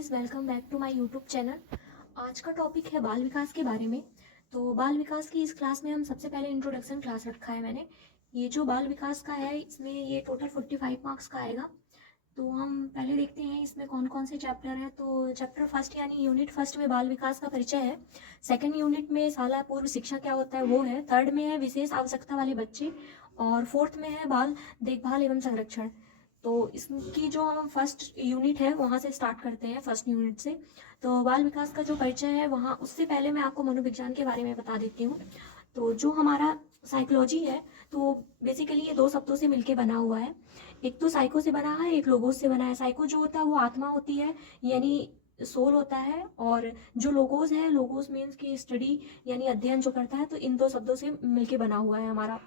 Guys, welcome back to my YouTube channel. आज का topic है बाल विकास के बारे में। तो बाल विकास की इस क्लास में हम सबसे पहले इंट्रोडक्शन क्लास रखा है मैंने। ये जो बाल विकास का है इसमें ये टोटल 45 मार्क्स का आएगा। तो हम पहले देखते हैं इसमें कौन कौन से चैप्टर हैं। तो चैप्टर फर्स्ट यानी यूनिट फर्स्ट में बाल विकास का परिचय है। सेकेंड यूनिट में शाला पूर्व शिक्षा क्या होता है वो है। थर्ड में है विशेष आवश्यकता वाले बच्चे। और फोर्थ में है बाल देखभाल एवं संरक्षण। तो इसकी जो हम फर्स्ट यूनिट है वहाँ से स्टार्ट करते हैं, फर्स्ट यूनिट से। तो बाल विकास का जो परिचय है वहाँ, उससे पहले मैं आपको मनोविज्ञान के बारे में बता देती हूँ। तो जो हमारा साइकोलॉजी है तो बेसिकली ये दो शब्दों से मिलके बना हुआ है। एक तो साइको से बना है, एक लोगोस से बना है। साइको जो होता है वो आत्मा होती है, यानी सोल होता है। और जो लोगोस है, लोगोस मीन्स की स्टडी यानी अध्ययन जो करता है। तो इन दो शब्दों से मिलके बना हुआ है हमारा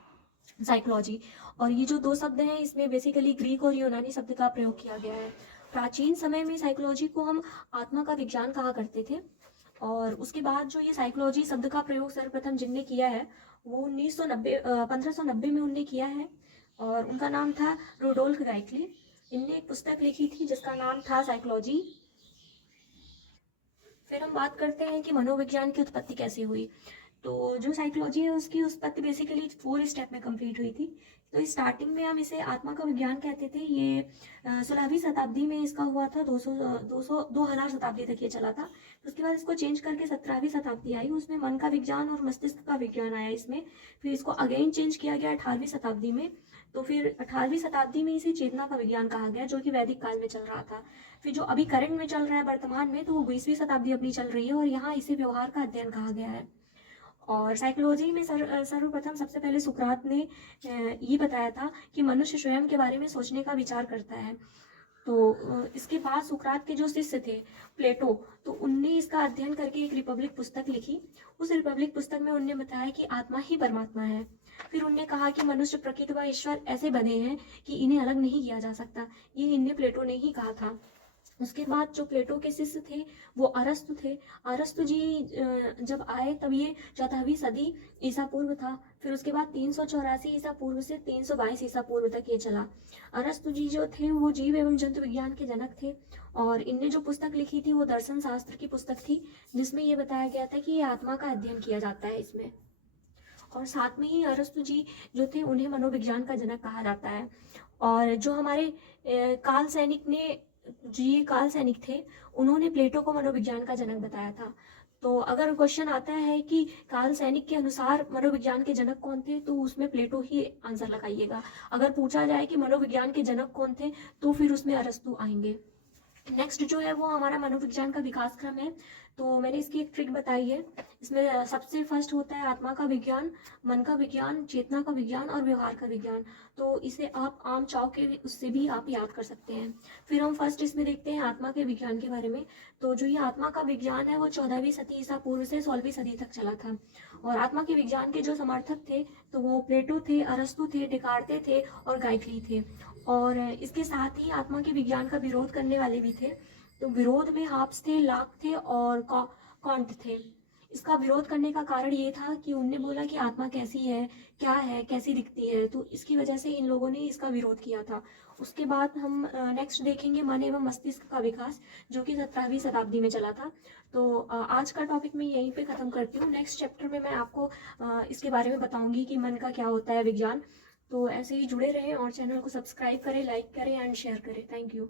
साइकोलॉजी। और ये जो दो शब्द हैं इसमें बेसिकली ग्रीक और यूनानी शब्द का प्रयोग किया गया है। प्राचीन समय में साइकोलॉजी को हम आत्मा का विज्ञान कहा करते थे। और उसके बाद जो ये साइकोलॉजी शब्द का प्रयोग सर्वप्रथम जिनने किया है वो 1590 में उनने किया है। और उनका नाम था रुडोल्फ गाइकली। इनने एक पुस्तक लिखी थी जिसका नाम था साइकोलॉजी। फिर हम बात करते हैं कि मनोविज्ञान की उत्पत्ति कैसे हुई। तो जो साइकोलॉजी है उसकी उत्पत्ति बेसिकली 4 स्टेप में कंप्लीट हुई थी। तो स्टार्टिंग में हम इसे आत्मा का विज्ञान कहते थे। ये 16वीं शताब्दी में इसका हुआ था। 2000 शताब्दी तक ये चला था। उसके बाद इसको चेंज करके 17वीं शताब्दी आई, उसमें मन का विज्ञान और मस्तिष्क का विज्ञान आया इसमें। फिर इसको अगेन चेंज किया गया 18वीं शताब्दी में। तो फिर 18वीं शताब्दी में इसे चेतना का विज्ञान कहा गया, जो कि वैदिक काल में चल रहा था। फिर जो अभी करंट में चल रहा है वर्तमान में, तो वो 20वीं शताब्दी अपनी चल रही है और यहाँ इसे व्यवहार का अध्ययन कहा गया है। और साइकोलॉजी में सर्वप्रथम सबसे पहले सुकरात ने ये बताया था कि मनुष्य स्वयं के बारे में सोचने का विचार करता है। तो इसके बाद सुकरात के जो शिष्य थे प्लेटो, तो उनने इसका अध्ययन करके एक रिपब्लिक पुस्तक लिखी। उस रिपब्लिक पुस्तक में उनने बताया कि आत्मा ही परमात्मा है। फिर उनने कहा कि मनुष्य प्रकृति व ईश्वर ऐसे बने हैं कि इन्हें अलग नहीं किया जा सकता। ये इन्हें प्लेटो ने ही कहा था। उसके बाद जो प्लेटो के शिष्य थे वो अरस्तु थे। अरस्तु जी जब आए तब ये 14वीं सदी ईसा पूर्व था। फिर उसके बाद 384 ईसा पूर्व से 322 ईसा पूर्व तक ये चला। अरस्तु जी जो थे वो जीव एवं जंतु विज्ञान के जनक थे। और इनने जो पुस्तक लिखी थी वो दर्शन शास्त्र की पुस्तक थी, जिसमें ये बताया गया था कि ये आत्मा का अध्ययन किया जाता है इसमें। और साथ में ही अरस्तु जी जो थे उन्हें मनोविज्ञान का जनक कहा जाता है। और जो हमारे काल सैनिक ने, जी काल सैनिक थे, उन्होंने प्लेटो को मनोविज्ञान का जनक बताया था। तो अगर क्वेश्चन आता है कि काल सैनिक के अनुसार मनोविज्ञान के जनक कौन थे, तो उसमें प्लेटो ही आंसर लगाइएगा। अगर पूछा जाए कि मनोविज्ञान के जनक कौन थे, तो फिर उसमें अरस्तु आएंगे। नेक्स्ट जो है वो हमारा मनोविज्ञान का विकास क्रम है। तो मैंने इसकी एक ट्रिक बताई है। इसमें सबसे फर्स्ट होता है आत्मा का विज्ञान, मन का विज्ञान, चेतना का विज्ञान और व्यवहार का विज्ञान। तो इसे आप आम चाव के उससे भी आप याद कर सकते हैं। फिर हम फर्स्ट इसमें देखते हैं आत्मा के विज्ञान के बारे में। तो जो ये आत्मा का विज्ञान है वो 14वीं सदी ईसा पूर्व से 16वीं सदी तक चला था। और आत्मा के विज्ञान के जो समर्थक थे तो वो प्लेटो थे, अरस्तु थे, डेकार्ते थे और गाइकली थे। और इसके साथ ही आत्मा के विज्ञान का विरोध करने वाले भी थे। तो विरोध में हाब्स थे, लाक थे और कॉन्ट थे। इसका विरोध करने का कारण ये था कि उनने बोला कि आत्मा कैसी है, क्या है, कैसी दिखती है। तो इसकी वजह से इन लोगों ने इसका विरोध किया था। उसके बाद हम नेक्स्ट देखेंगे मन एवं मस्तिष्क का विकास, जो कि 17वीं शताब्दी में चला था। तो आज का टॉपिक मैं यहीं पे ख़त्म करती हूँ। नेक्स्ट चैप्टर में मैं आपको इसके बारे में बताऊंगी कि मन का क्या होता है, विज्ञान। तो ऐसे ही जुड़े रहें और चैनल को सब्सक्राइब करें, लाइक करें एंड शेयर करें। Thank you.